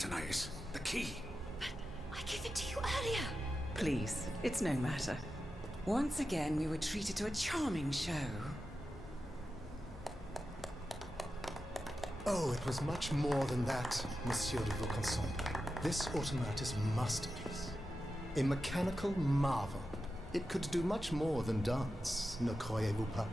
here, Anais. The key. I gave it to you earlier. Please, it's no matter. Once again, we were treated to a charming show. Oh, it was much more than that, Monsieur de Vaucanson. This automat is a masterpiece. A mechanical marvel. It could do much more than dance, ne croyez-vous pas?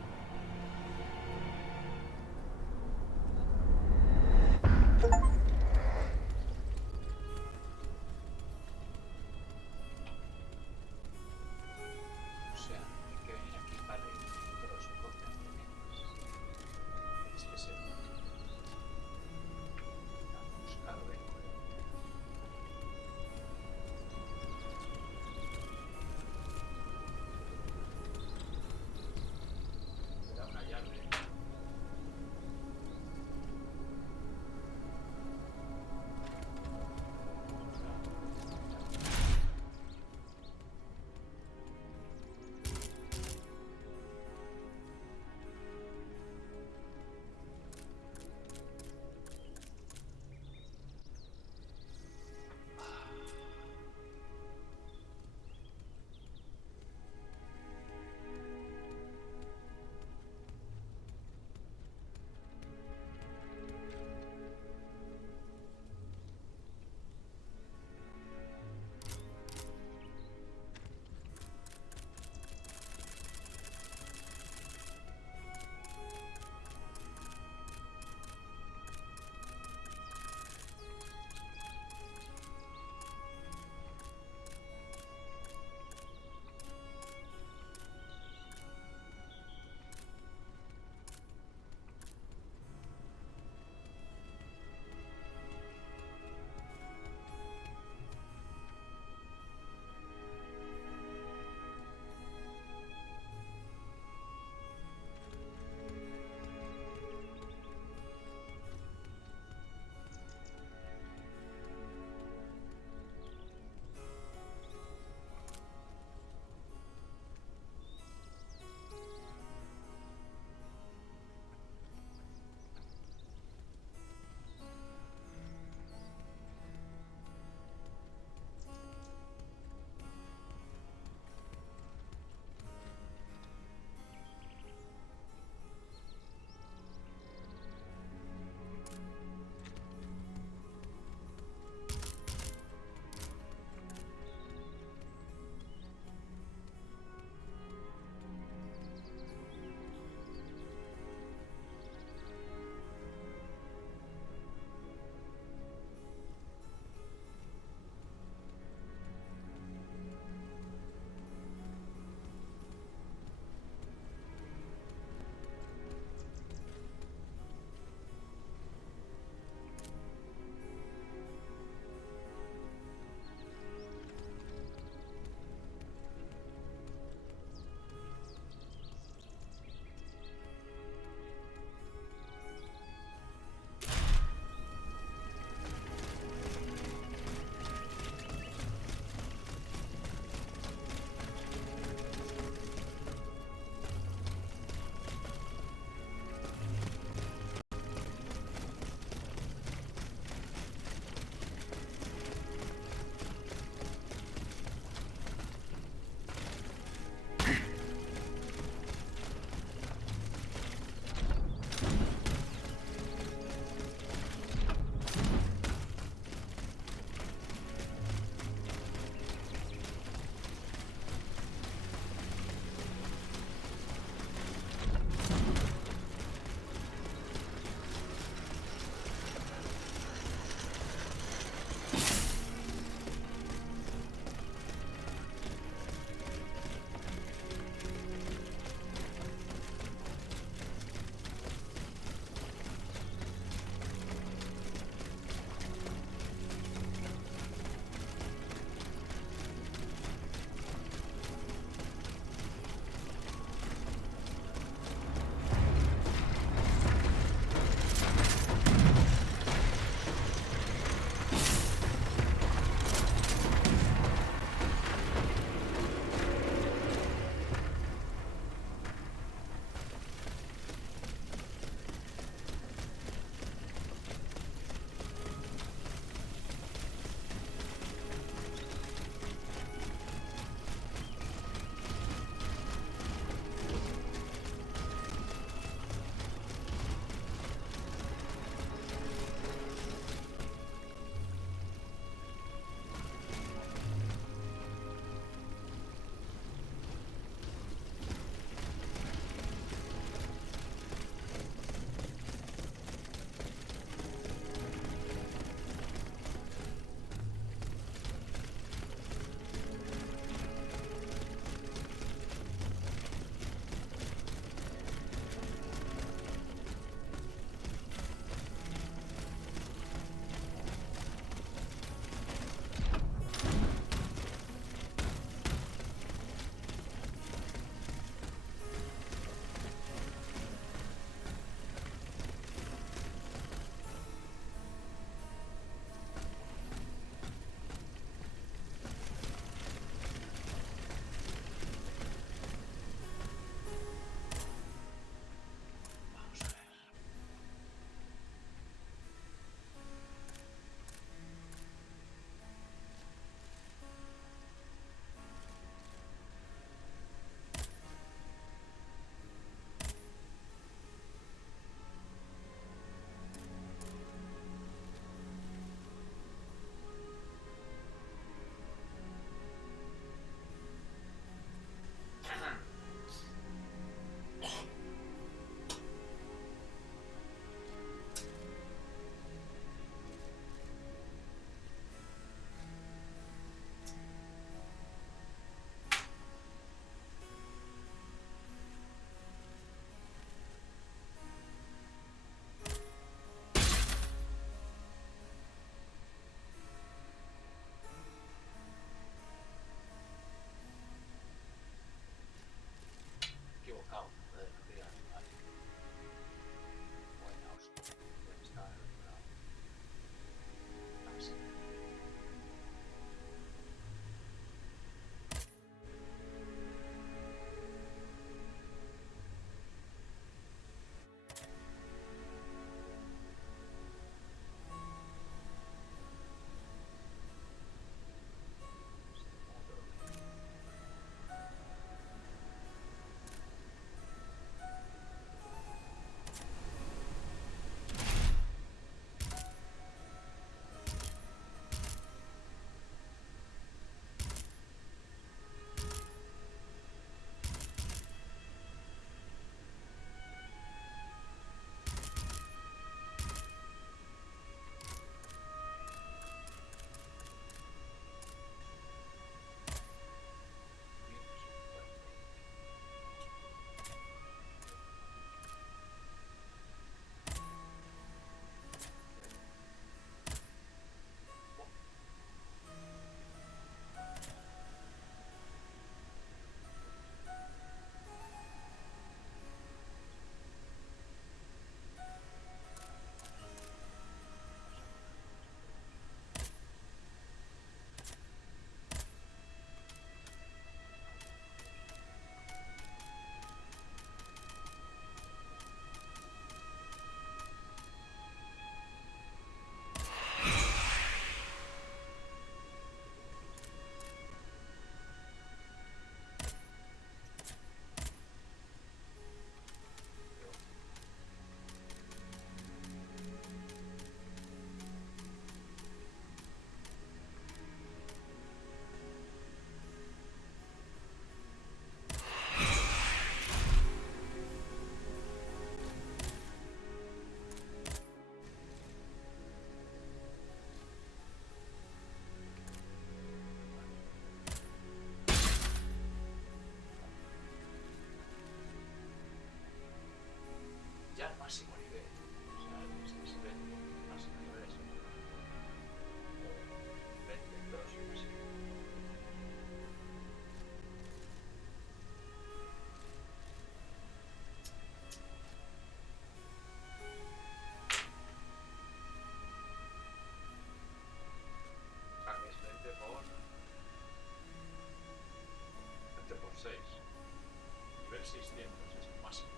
1600, es máximo.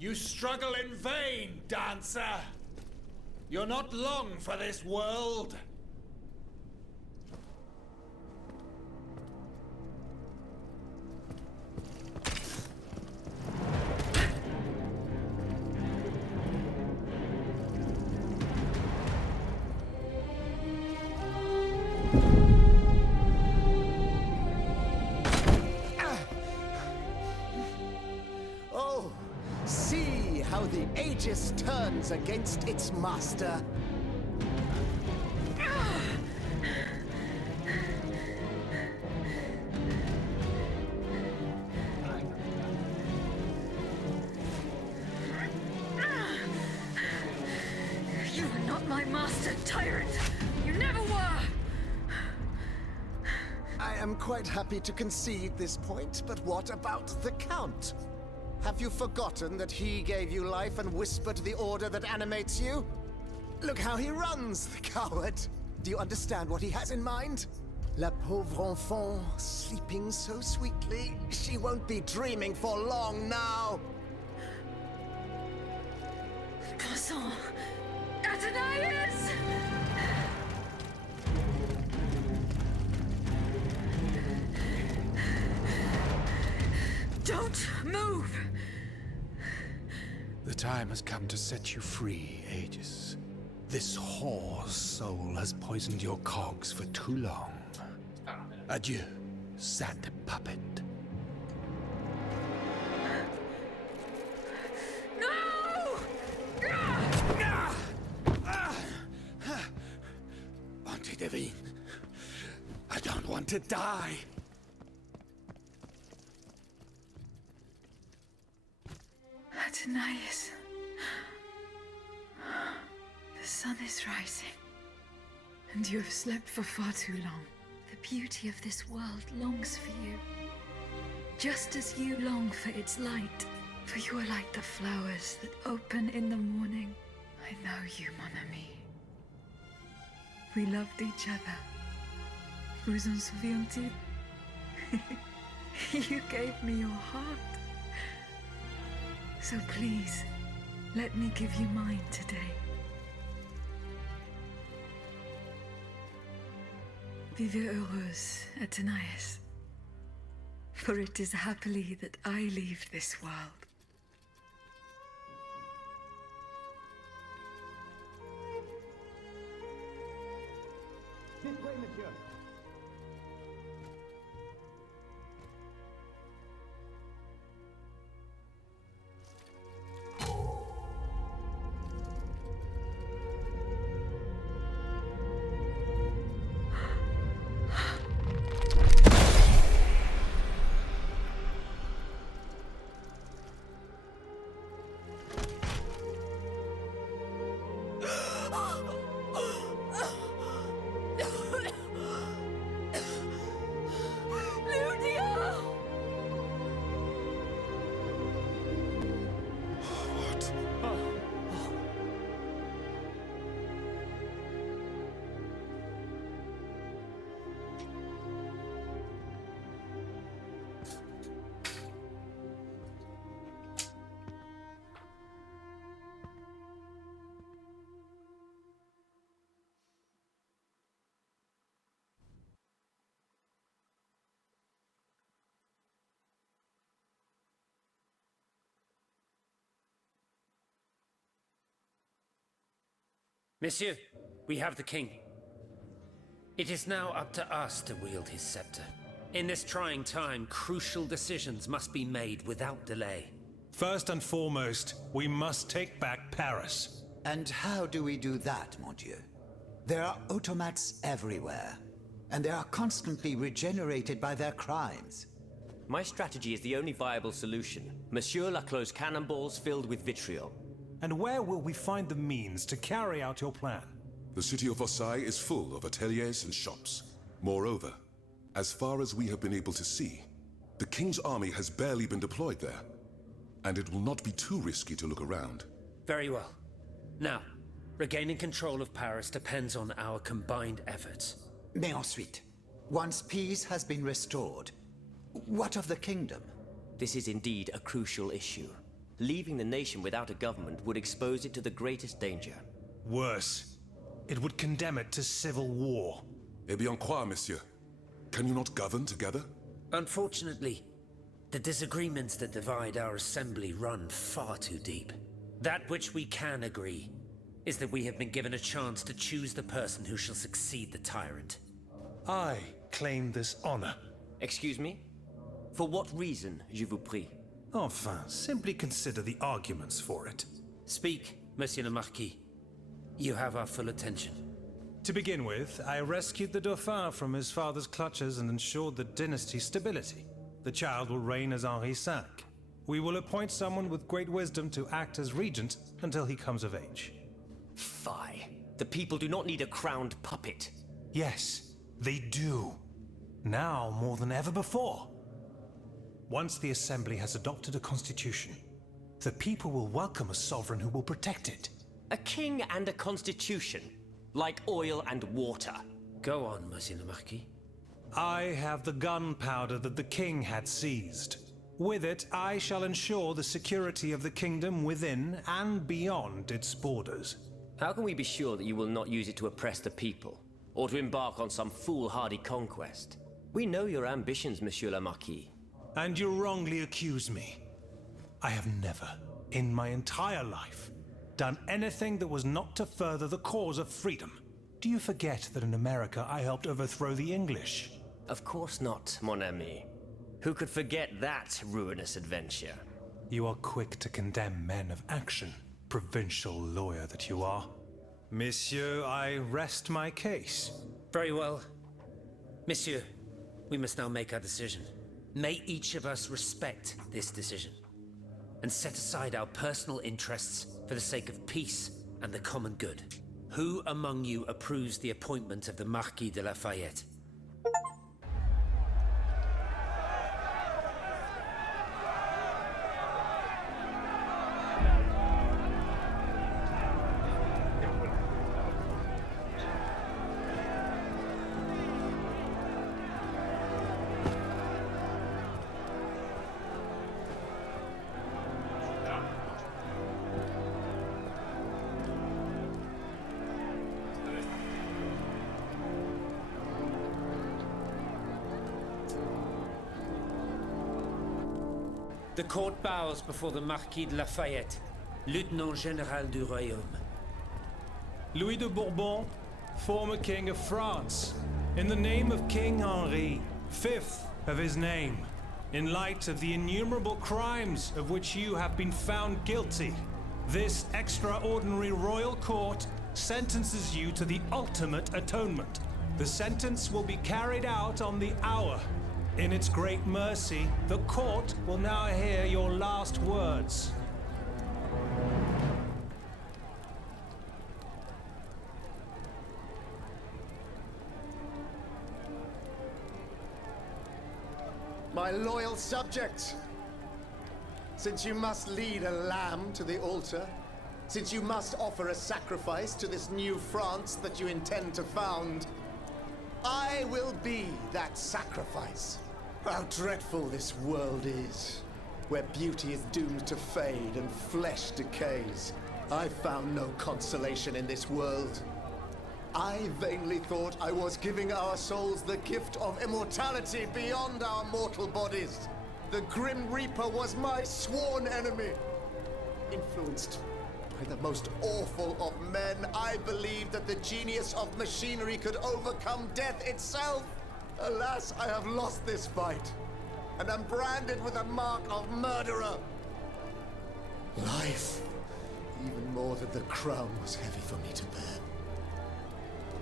You struggle in vain, dancer! You're not long for this world! Oh, see how the Aegis turns against its master. You are not my master, tyrant! You never were! I am quite happy to concede this point, but what about the Count? Have you forgotten that he gave you life and whispered the order that animates you? Look how he runs, the coward! Do you understand what he has in mind? La pauvre enfant, sleeping so sweetly, she won't be dreaming for long now! Croissant! Athenais! Don't move! The time has come to set you free, Aegis. This whore's soul has poisoned your cogs for too long. Adieu, sad puppet. No! Bonté Divine, I don't want to die. Athenais. The sun is rising. And you have slept for far too long. The beauty of this world longs for you. Just as you long for its light. For you are like the flowers that open in the morning. I know you, mon ami. We loved each other. Vous en souvient-il? You gave me your heart. So please, let me give you mine today. Vivez heureuse, Athenais. For it is happily that I leave this world. This way, monsieur. Monsieur, we have the king. It is now up to us to wield his scepter. In this trying time, crucial decisions must be made without delay. First and foremost, we must take back Paris. And how do we do that, mon Dieu? There are automats everywhere, and they are constantly regenerated by their crimes. My strategy is the only viable solution. Monsieur Laclos' cannonballs filled with vitriol. And where will we find the means to carry out your plan? The city of Versailles is full of ateliers and shops. Moreover, as far as we have been able to see, the King's army has barely been deployed there. And it will not be too risky to look around. Very well. Now, regaining control of Paris depends on our combined efforts. Mais ensuite, once peace has been restored, what of the kingdom? This is indeed a crucial issue. leaving the nation without a government would expose it to the greatest danger. Worse, it would condemn it to civil war. Eh bien quoi, monsieur? Can you not govern together? Unfortunately, the disagreements that divide our assembly run far too deep. That which we can agree is that we have been given a chance to choose the person who shall succeed the tyrant. I claim this honor. Excuse me? For what reason, je vous prie? Enfin, simply consider the arguments for it. Speak, Monsieur le Marquis. You have our full attention. To begin with, I rescued the Dauphin from his father's clutches and ensured the dynasty's stability. The child will reign as Henri V. We will appoint someone with great wisdom to act as regent until he comes of age. Fie. The people do not need a crowned puppet. Yes, they do. Now more than ever before. Once the Assembly has adopted a constitution, the people will welcome a sovereign who will protect it. A king and a constitution, like oil and water. Go on, Monsieur le Marquis. I have the gunpowder that the king had seized. With it, I shall ensure the security of the kingdom within and beyond its borders. How can we be sure that you will not use it to oppress the people, or to embark on some foolhardy conquest? We know your ambitions, Monsieur le Marquis. And you wrongly accuse me. I have never, in my entire life, done anything that was not to further the cause of freedom. Do you forget that in America I helped overthrow the English? Of course not, mon ami. Who could forget that ruinous adventure? You are quick to condemn men of action, provincial lawyer that you are. Monsieur, I rest my case. Very well. Monsieur, we must now make our decision. May each of us respect this decision, and set aside our personal interests for the sake of peace and the common good. Who among you approves the appointment of the Marquis de Lafayette? The court bows before the Marquis de Lafayette, Lieutenant Général du Royaume. Louis de Bourbon, former King of France, in the name of King Henri, fifth of his name, in light of the innumerable crimes of which you have been found guilty, this extraordinary royal court sentences you to the ultimate atonement. The sentence will be carried out on the hour. In its great mercy, the court will now hear your last words. My loyal subjects, since you must lead a lamb to the altar, since you must offer a sacrifice to this new France that you intend to found, I will be that sacrifice. How dreadful this world is, where beauty is doomed to fade and flesh decays. I found no consolation in this world. I vainly thought I was giving our souls the gift of immortality beyond our mortal bodies. The Grim Reaper was my sworn enemy. Influenced by the most awful of men, I believed that the genius of machinery could overcome death itself. Alas, I have lost this fight, and am branded with the mark of murderer. Life, even more than the crown, was heavy for me to bear.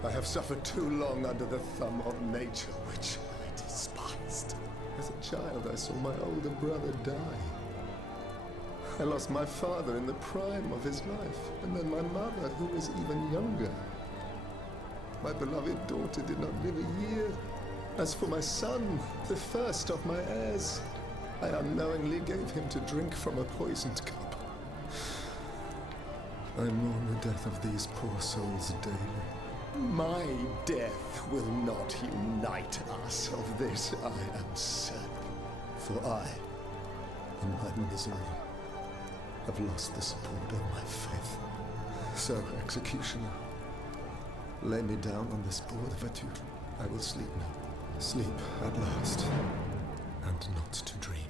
I have suffered too long under the thumb of nature, which I despised. As a child, I saw my older brother die. I lost my father in the prime of his life, and then my mother, who was even younger. My beloved daughter did not live a year. As for my son, the first of my heirs, I unknowingly gave him to drink from a poisoned cup. I mourn the death of these poor souls daily. My death will not unite us, of this I am certain. For I, in my misery, have lost the support of my faith. So, executioner, lay me down on this board, Vatu. I will sleep now. Sleep at last, and not to dream.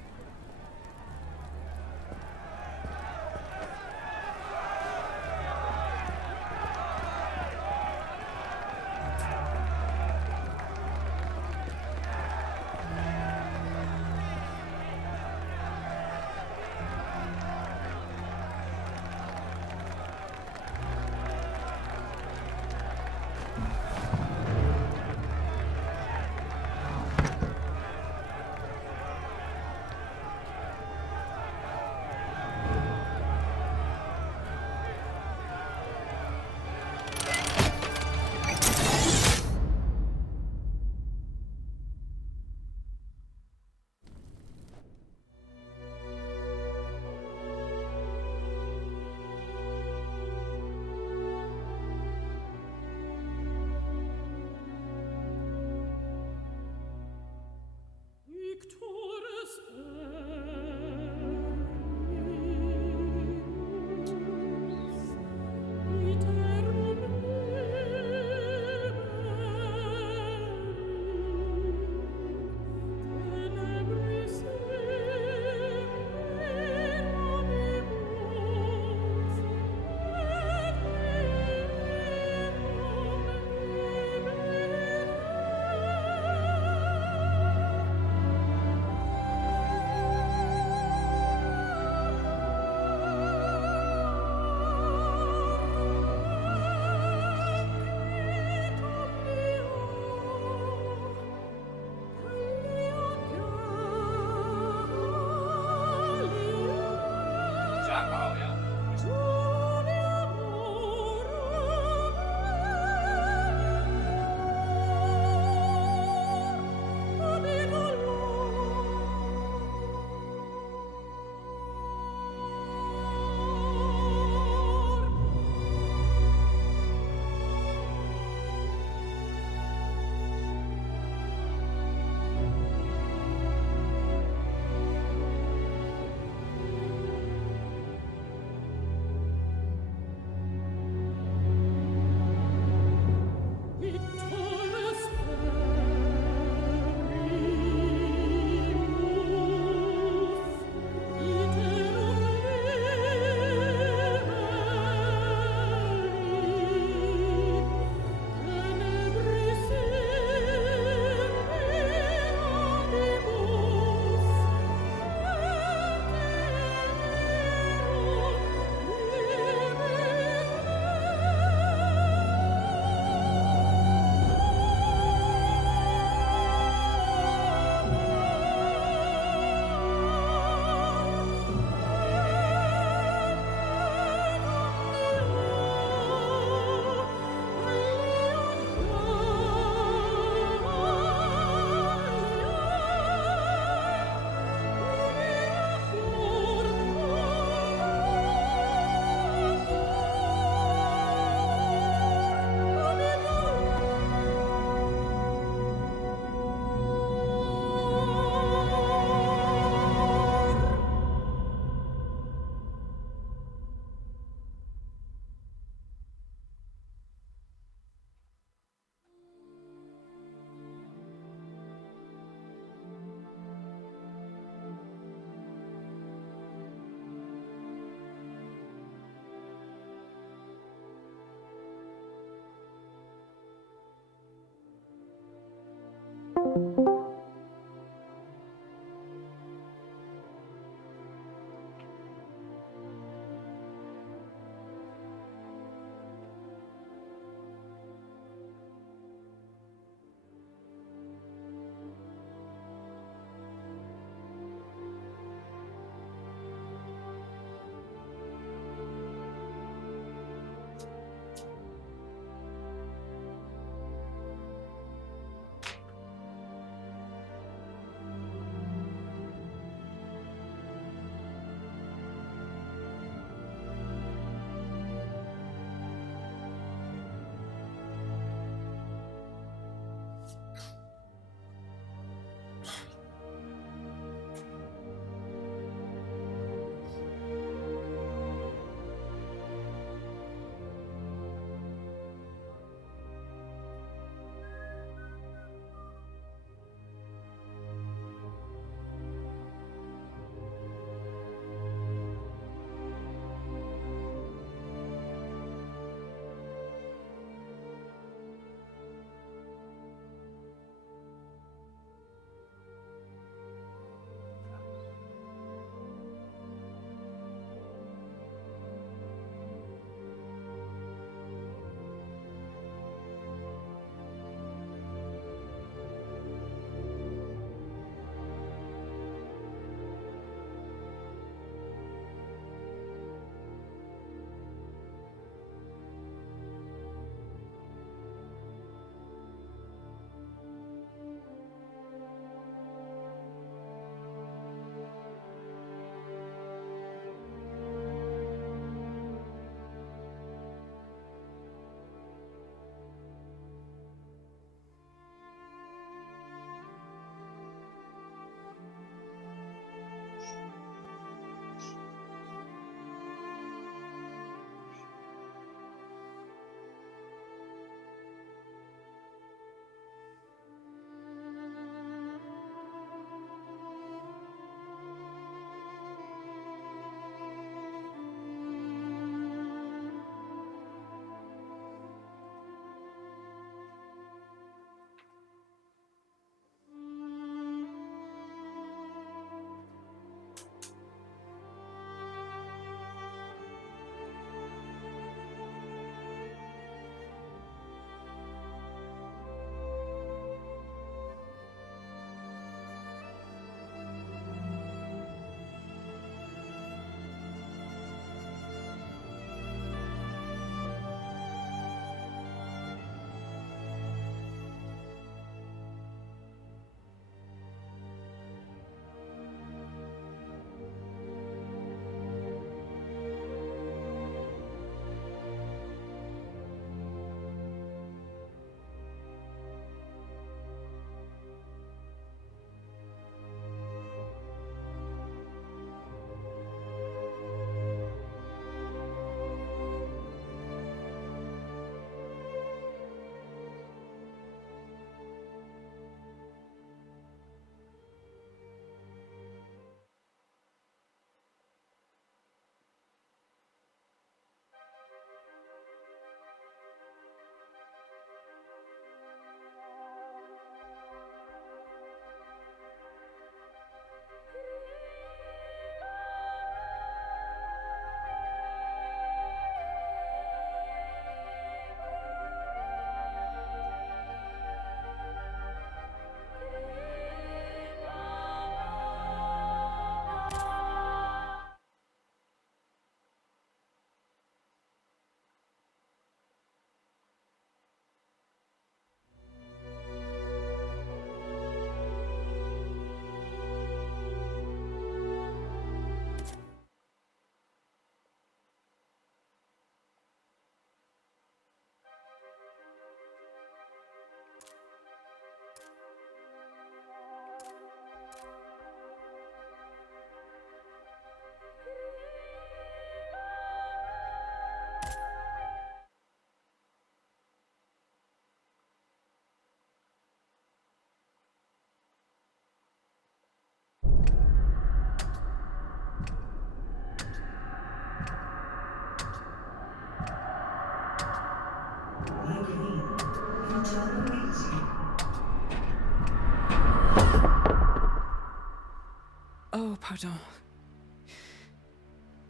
Oh, pardon.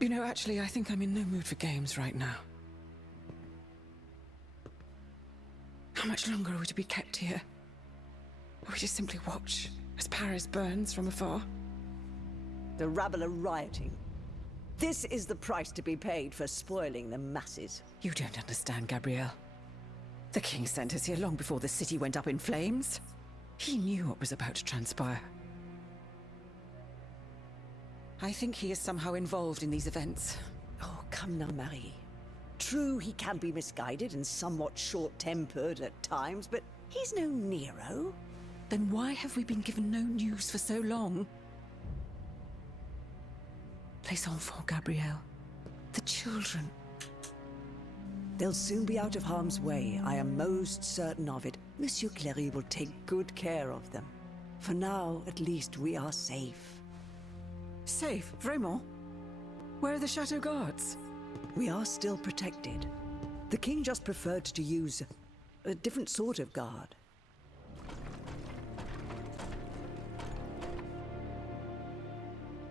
You know, actually, I think I'm in no mood for games right now. How much longer are we to be kept here? Or we just simply watch as Paris burns from afar? The rabble are rioting. This is the price to be paid for spoiling the masses. You don't understand, Gabrielle. The king sent us here long before the city went up in flames. He knew what was about to transpire. I think he is somehow involved in these events. Oh, come now, Marie. True, he can be misguided and somewhat short-tempered at times, but he's no Nero. Then why have we been given no news for so long? Les enfants, Gabrielle. The children. They'll soon be out of harm's way. I am most certain of it. Monsieur Cléry will take good care of them. For now, at least, we are safe. Safe? Vraiment? Where are the chateau guards? We are still protected. The king just preferred to use a different sort of guard.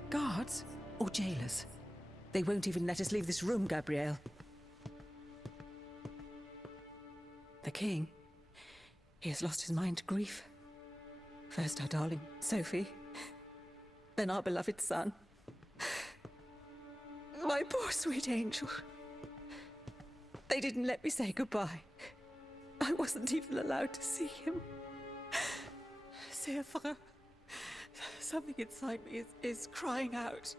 Guards? Or jailers? They won't even let us leave this room, Gabrielle. The king, he has lost his mind to grief. First our darling, Sophie. Then our beloved son. My poor sweet angel. They didn't let me say goodbye. I wasn't even allowed to see him. C'est vrai. Something inside me is crying out.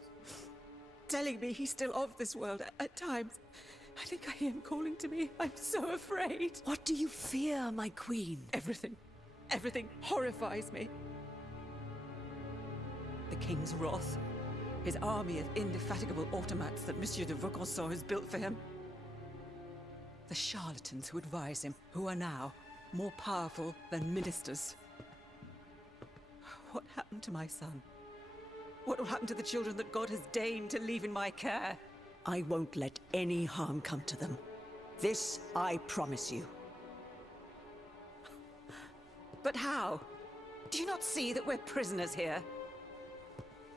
Telling me he's still of this world at times. I think I hear him calling to me. I'm so afraid. What do you fear, my queen? Everything. Everything horrifies me. The king's wrath. His army of indefatigable automats that Monsieur de Vaucanson has built for him. The charlatans who advise him, who are now more powerful than ministers. What happened to my son? What will happen to the children that God has deigned to leave in my care? I won't let any harm come to them. This I promise you. But how? Do you not see that we're prisoners here?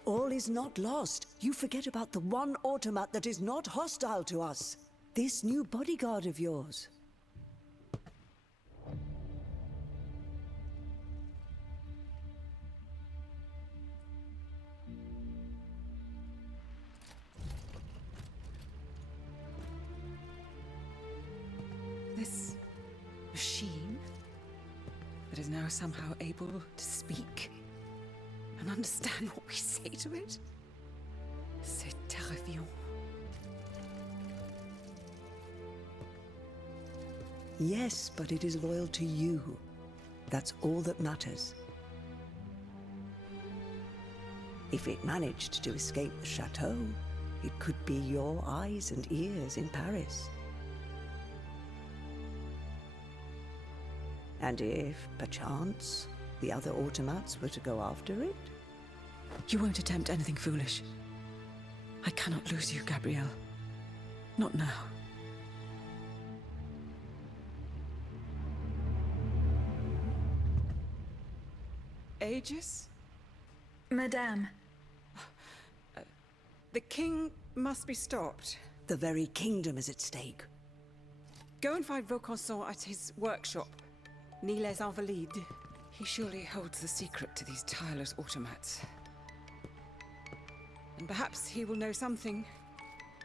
All is not lost. You forget about the one automat that is not hostile to us. This new bodyguard of yours. This machine that is now somehow able to speak and understand what we say to it? C'est terrifiant. Yes, but it is loyal to you. That's all that matters. If it managed to escape the chateau, it could be your eyes and ears in Paris. And if, perchance, the other automats were to go after it? You won't attempt anything foolish. I cannot lose you, Gabrielle. Not now. Aegis? Madame. The king must be stopped. The very kingdom is at stake. Go and find Vaucanson at his workshop. Ni les Invalides. He surely holds the secret to these tireless automats. And perhaps he will know something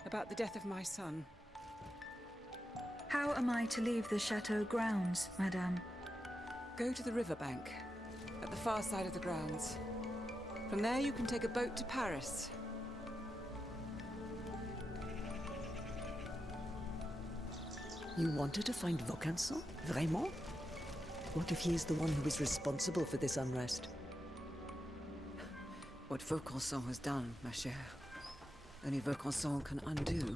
about the death of my son. How am I to leave the chateau grounds, Madame? Go to the riverbank, at the far side of the grounds. From there you can take a boat to Paris. You wanted to find Vaucanson? Vraiment? What if he is the one who is responsible for this unrest? What Vaucanson has done, ma chère, only Vaucanson can undo.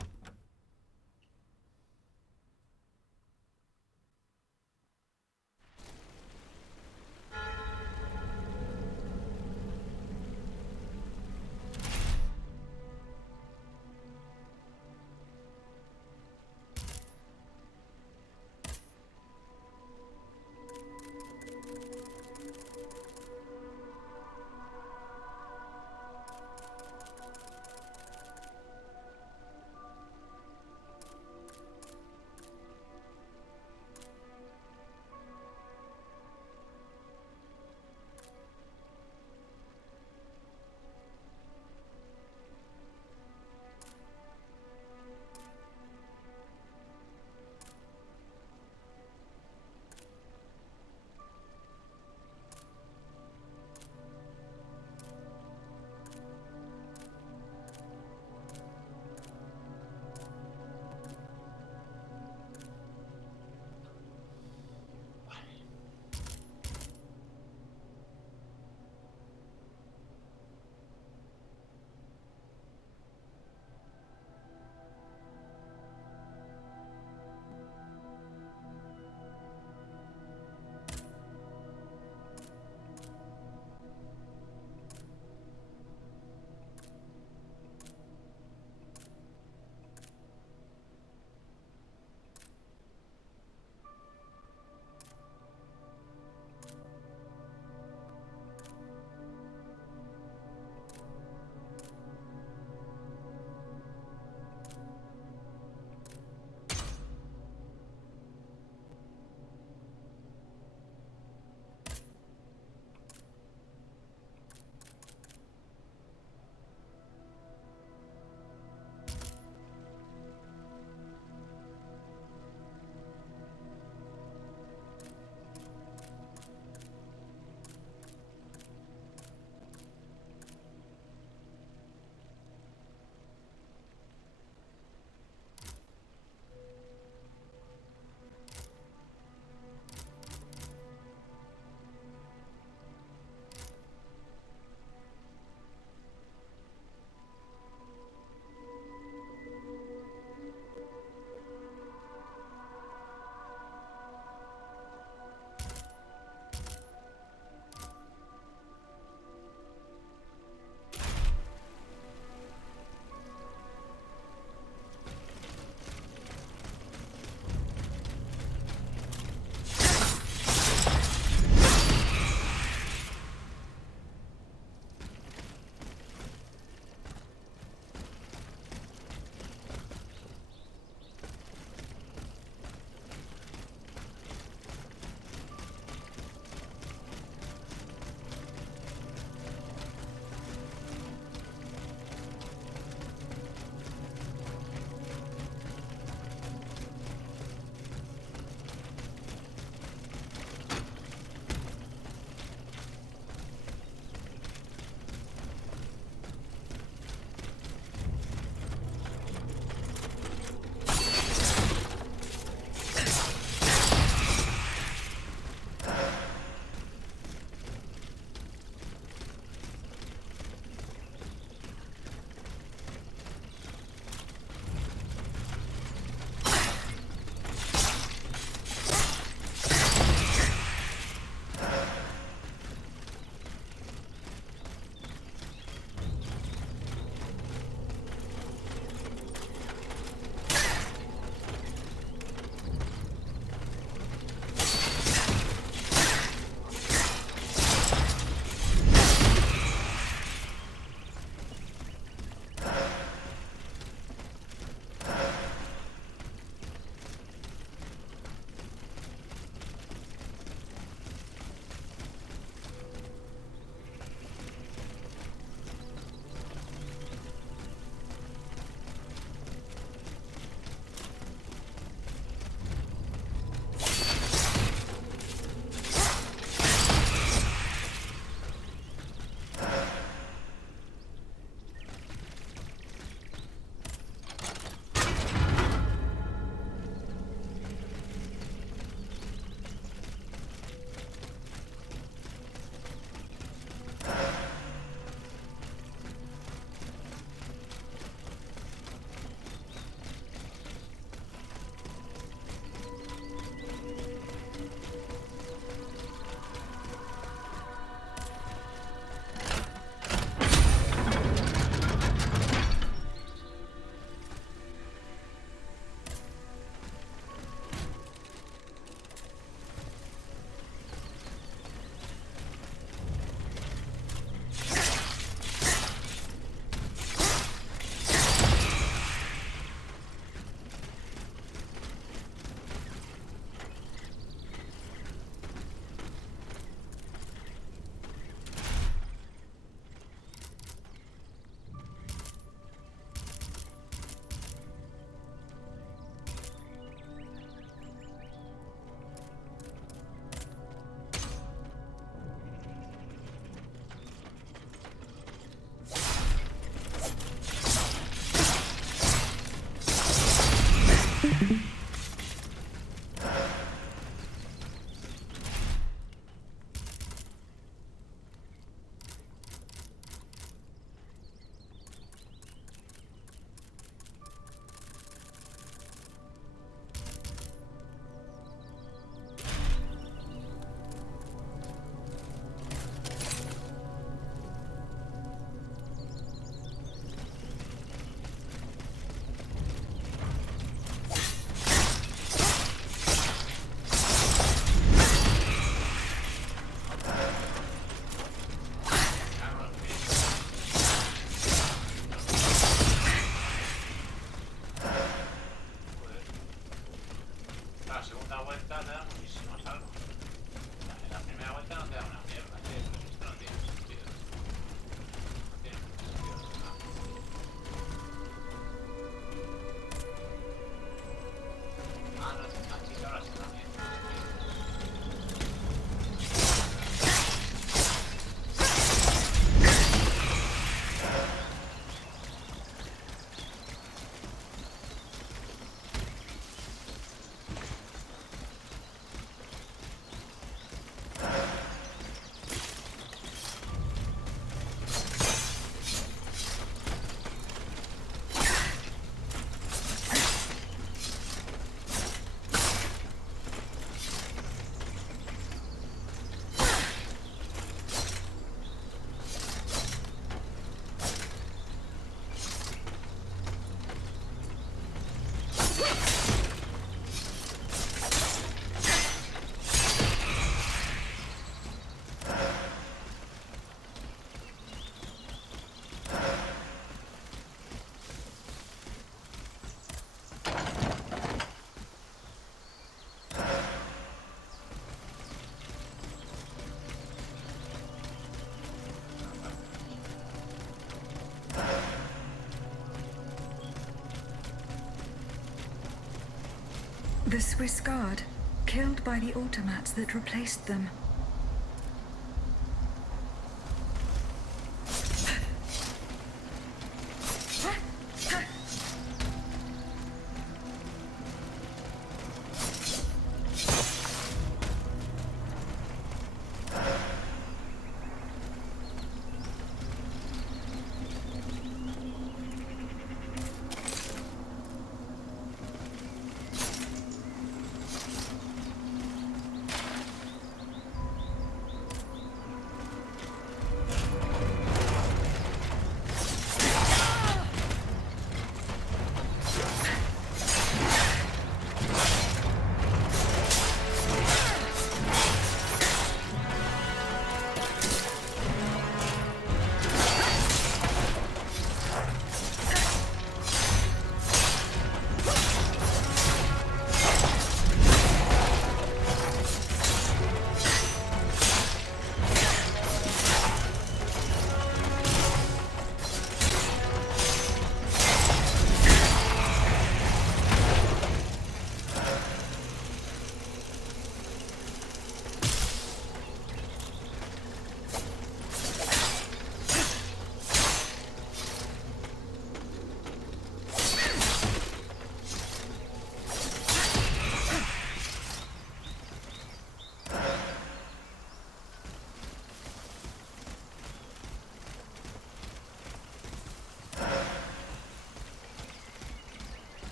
The Swiss Guard, killed by the automats that replaced them.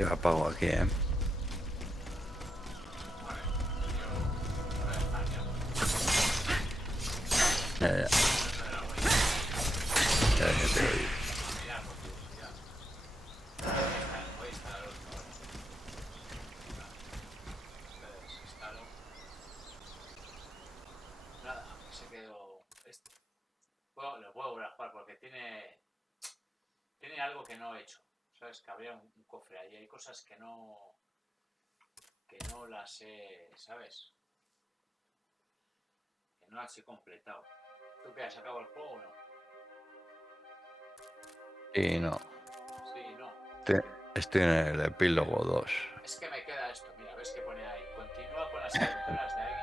Yo apago aquí, Ya. se quedó este. Lo puedo volver a jugar porque tiene algo que no he hecho. ¿Sabes? Que habría un cofre ahí. Hay cosas que no las he, ¿sabes? Que no las he completado. ¿Tú qué? ¿Has acabado el juego o no? Y no. Sí, no. Estoy en el epílogo 2. Es que me queda esto. Mira, ves que pone ahí. Continúa con las aventuras de alguien